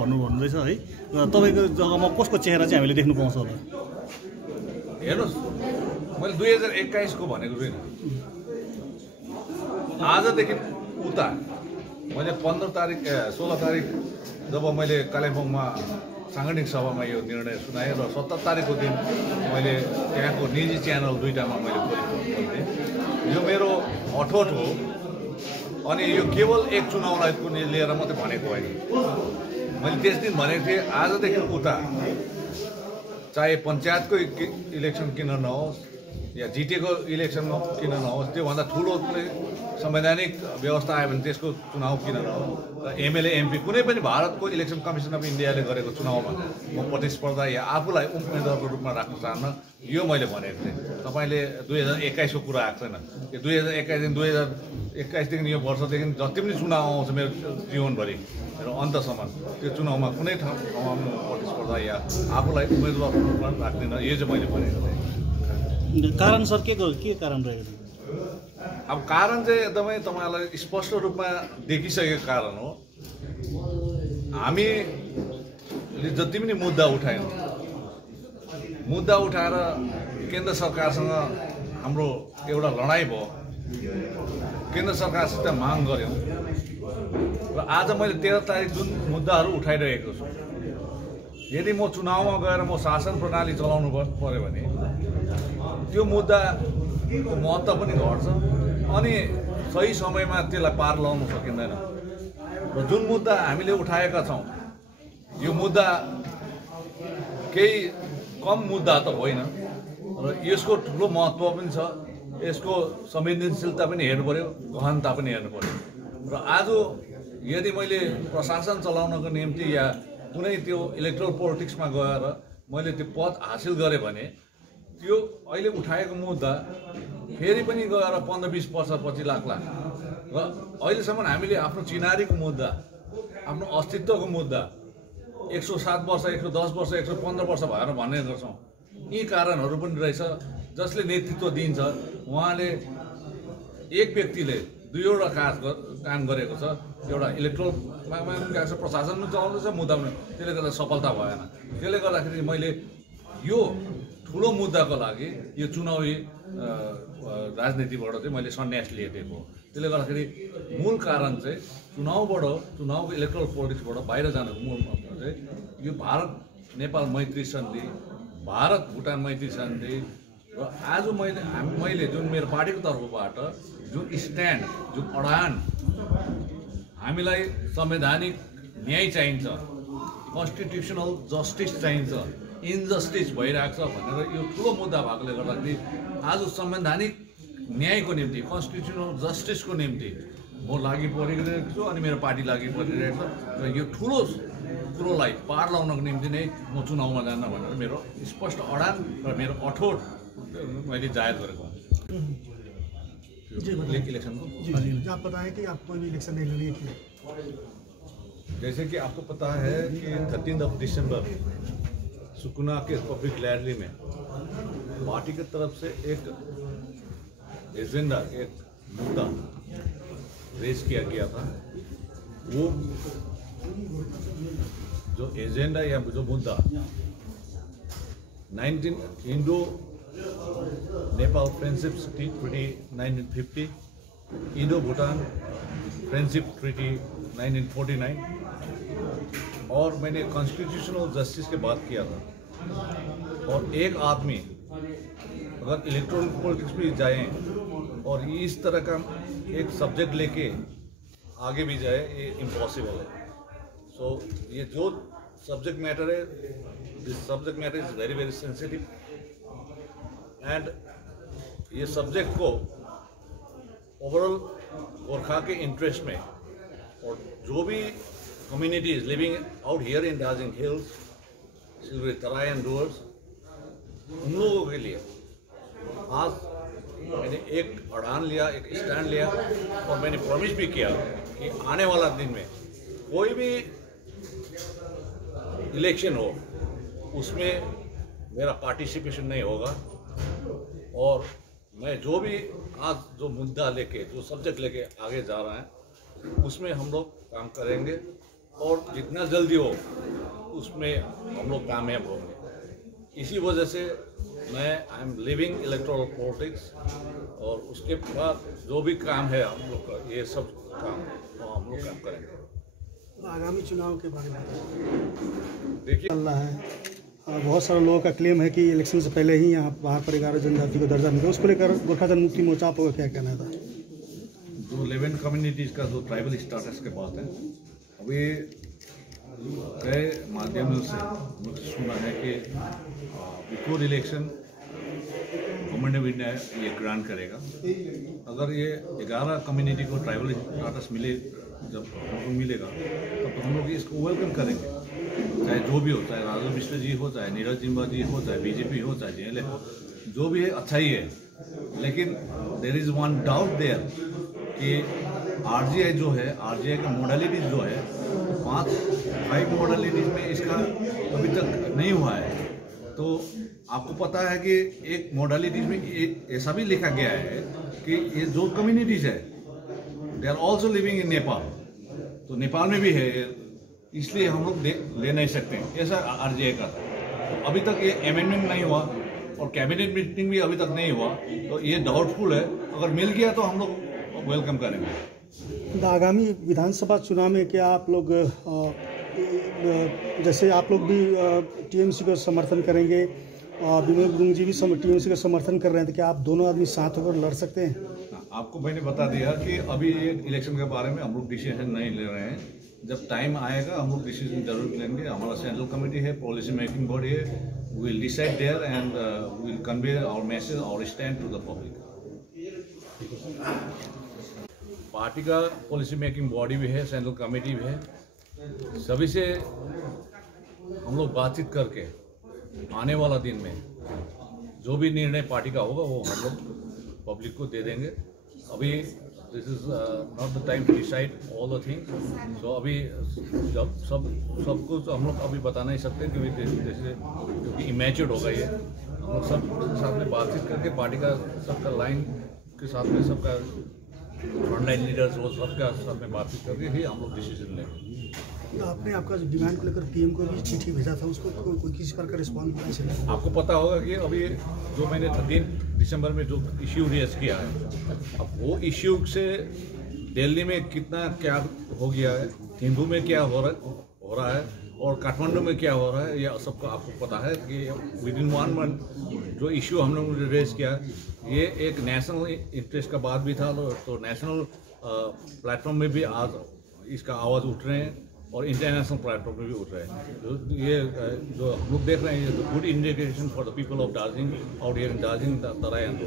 भन्नुहुँदैछ है तपाईको जग्गामा कसको चेहरा चाहिँ हामीले देख्नु पाउँछ होला हेर्नुस् मैले 2021 को भनेको छैन आजदेखि उता मैले 16 तारिक जब मैले कालेबुङमा सांगठनिक सभामा यो निर्णय सुनाएँ र 17 तारिकको दिन मैले त्यहाँको निजी च्यानल दुईटामा मैले बोलेँ यो मेरो अठोट हो अनि यो केवल एक चुनावलाई लिएर मात्रै भनेको होइन मैले त्यस दिन भनेको थिएँ आजदेखि उता चाहे पञ्चायतको इलेक्सन किन नहोस् या जिटिएको इलेक्सन किन नहोस् त्योभन्दा ठुलो संवैधानिक व्यवस्था आयो भने त्यसको चुनाव किन नहोस् र एमएलए एमपी कुनै पनि भारतको इलेक्सन कमिसन अफ इन्डियाले गरेको चुनावमा म प्रतिस्पर्धा या आफूलाई उम्मेदवारको रूपमा राख्न चाहन्न यो मैले भनेको थिएँ तपाईँले 2021 को कुरा आएको छैन यो 2021 देखि यो वर्षदेखि जति पनि चुनाव आउँछ मेरो जीवनभरि र अन्तसम्म त्यो चुनावमा कुनै ठाउँमा प्रतिस्पर्धा या आफूलाई उम्मेदवारको रूपमा राख्दिनँ यो चाहिँ मैले भनेको थिएँ कारण सर के कारण रहेको अब कारण चाहिँ एकदमै तपाईँलाई स्पष्ट रूपमा देखिसकेको कारण हो हामीले जति पनि मुद्दा उठायौँ मुद्दा उठाएर केन्द्र सरकारसँग हाम्रो एउटा लडाइँ भयो केन्द्र सरकारसित माग गऱ्यौँ र आज मैले 13 तारिक जुन मुद्दाहरू उठाइरहेको छु यदि म चुनावमा गएर म शासन प्रणाली चलाउनु पर्यो भने त्यो मुद्दाको महत्त्व पनि घट्छ अनि सही समयमा त्यसलाई पार लगाउन सकिँदैन र जुन मुद्दा हामीले उठाएका छौँ यो मुद्दा केही कम मुद्दा त होइन र यसको ठुलो महत्त्व पनि छ यसको संवेदनशीलता पनि हेर्नु पर्यो गहनता पनि हेर्नु पर्यो र आज यदि मैले प्रशासन चलाउनको निम्ति या कुनै त्यो इलेक्ट्रल पोलिटिक्समा गएर मैले त्यो पद हासिल गरेँ भने त्यो अहिले उठाएको मुद्दा फेरि पनि गएर 15-20 वर्षपछि लाग्ला र अहिलेसम्म हामीले आफ्नो चिनारीको मुद्दा आफ्नो अस्तित्वको मुद्दा 107 वर्ष 110 वर्ष 115 वर्ष भएर भन्ने गर्छौँ यी कारणहरू पनि रहेछ जसले नेतृत्व दिन्छ उहाँले एक व्यक्तिले दुईवटा काम गरेको छ एउटा इलेक्ट्रोलमा पनि गएको छ प्रशासन पनि चलाउँदैछ मुद्दा पनि त्यसले गर्दा सफलता भएन त्यसले गर्दाखेरि मैले यो ठुलो मुद्दाको लागि यो चुनावी राजनीतिबाट चाहिँ मैले सन्यास लिएको हो त्यसले गर्दाखेरि मूल कारण चाहिँ चुनावको इलेक्ट्रल पोलिटिक्सबाट बाहिर जानुको मूल मतलब चाहिँ यो भारत नेपाल मैत्री सन्धि भारत भुटान मैत्री सन्धि र आज मैले जुन मेरो पार्टीको तर्फबाट जुन स्ट्यान्ड जुन अडान हामीलाई संवैधानिक न्याय चाहिन्छ कन्स्टिट्युसनल जस्टिस चाहिन्छ इन्जस्टिस भइरहेको छ भनेर यो ठुलो मुद्दा भएकोले गर्दाखेरि आज संवैधानिक न्यायको निम्ति कन्स्टिट्युसनल जस्टिसको निम्ति म लागि परिरहेको छु अनि मेरो पार्टी लागि परिरहेको छ र यो ठुलो कुरोलाई पार लगाउनको निम्ति नै म चुनावमा जान्न भनेर मेरो स्पष्ट अडान र मेरो अठोट मैले जाहेर गरेको इलेक्शन को आप बताएं कि आप कोई भी इलेक्शन नहीं लड़ेंगे क्यों? जैसे कि आपको पता है कि 13 दिसंबर सुकुना के पब्लिक रैली में पार्टी की तरफ से एक एजेंडा एक मुद्दा रेज किया गया था वो जो एजेंडा या जो मुद्दा 19 Indo Nepal friendship treaty 1950 Indo Bhutan friendship treaty 1949 और मैंने कॉन्स्टिट्यूशनल जस्टिस की बात किया था और एक आदमी अगर इलेक्ट्रल पॉलिटिक्स में जाए और इस तरह का एक सब्जेक्ट लेके आगे भी जाए ये इम्पॉसिबल है सो ये जो सब्जेक्ट मैटर है this subject matter is very very sensitive and ये सब्जेक्ट को ओवरऑल गोरखा के इंटरेस्ट में और जो भी communities living out here in Darjeeling Hills, Silveri Tarai and Doers, उन लोगों के लिए आज मैंने एक अड़ान लिया एक स्टैंड लिया और मैंने प्रॉमिस भी किया कि आने वाला दिन में कोई भी इलेक्शन हो उसमें मेरा पार्टिसिपेशन नहीं होगा और मैं जो भी आज जो मुद्दा लेके जो सब्जेक्ट लेके आगे जा रहा है उसमें हम लोग काम करेंगे और जितना जल्दी हो उसमें हम लोग कामयाब होंगे। इसी वजह से मैं I am living electoral politics, और उसके बाद जो भी काम है हम लोग का, ये सब काम तो हम लोग काम करेंगे। आगामी चुनाव के बारे में देखिए, चल रहा है, बहुत सारे लोगों का क्लेम है कि इलेक्शन से पहले ही यहाँ वहाँ पर 11 जनजाति को दर्जा मिला, उसको लेकर गोरखा जनमुक्ति मोर्चा आप लोगों का क्या कहना था? जो 11 कम्युनिटीज़ का जो ट्राइबल स्टेटस के बात है, अभी कई माध्यमों से मुझे सुना है कि before election government of India ये ग्रांट करेगा। अगर ये 11 कम्युनिटी को ट्राइबल स्टेटस मिले, जब हमको मिलेगा तब तो हम लोग इसको वेलकम करेंगे, चाहे जो भी हो, चाहे राजू मिश्र जी हो, चाहे नीरज जिम्बा जी हो, चाहे बीजेपी हो, चाहे जेएलएफ हो, जो भी है अच्छा ही है। लेकिन there is one doubt there कि आरजीआई जो है, आरजीआई का मोडालिटीज जो है, 5 मोडालिटीज में इसका अभी तक नहीं हुआ है। तो आपको पता है कि एक मोडालिटीज में ऐसा भी लिखा गया है कि ये जो कम्युनिटीज है they are also living in Nepal, तो नेपाल में भी है, इसलिए हम लोग ले नहीं सकते, ऐसा आरजीआई का था। तो अभी तक ये अमेंडमेंट नहीं हुआ और कैबिनेट मीटिंग भी अभी तक नहीं हुआ, तो ये डाउटफुल है। अगर मिल गया तो हम लोग वेलकम करेंगे। आगामी विधानसभा चुनाव में क्या आप लोग जैसे आप लोग भी टीएमसी को समर्थन करेंगे, विनोद गुरुंग जी भी टीएमसी का समर्थन कर रहे हैं, तो क्या आप दोनों आदमी साथ होकर लड़ सकते हैं? आपको मैंने बता दिया कि अभी ये इलेक्शन के बारे में हम लोग डिसीजन नहीं ले रहे हैं। जब टाइम आएगा हम लोग डिसीजन जरूर लेंगे। हमारा सेंट्रल कमेटी है, पॉलिसी मेकिंग बॉडी है, we will decide there and we will convey our message, our stand to the public. Party का पॉलिसी मेकिंग बॉडी भी है, सेंट्रल कमेटी भी है, सभी से हम लोग बातचीत करके आने वाला दिन में जो भी निर्णय पार्टी का होगा वो हम लोग पब्लिक को दे देंगे। अभी this is not the time to decide all the things. तो अभी जब सब कुछ हम लोग अभी बता नहीं सकते, क्योंकि इमेच्योर्ड होगा ये। हम लोग सब साथ में बातचीत करके पार्टी का सबका लाइन के साथ में सबका फ्रंटलाइन लीडर्स वो सबका साथ में बातचीत करके ही हम लोग डिसीजन लेंगे। आपने आपका डिमांड को लेकर पीएम को भी चिट्ठी भेजा था, उसको कोई किसी प्रकार का रिस्पॉन्स नहीं चला? आपको पता होगा कि अभी जो मैंने 3 दिसंबर में जो इश्यू रेज किया है, अब वो इश्यू से दिल्ली में कितना क्या हो गया है, थिम्पू में क्या हो रहा है और काठमांडू में क्या हो रहा है, ये सबका आपको पता है कि विद इन 1 मंथ जो इश्यू हम लोगों ने रेज किया, ये एक नेशनल इंटरेस्ट का बात भी था। तो नेशनल प्लेटफॉर्म में भी आज इसका आवाज़ उठ रहे हैं और इंटरनेशनल प्लेटफॉर्म में भी उठ रहे हैं। ये जो हम लोग देख रहे हैं, ये good indication for the people of Darjeeling out here in Darjeeling, Terai and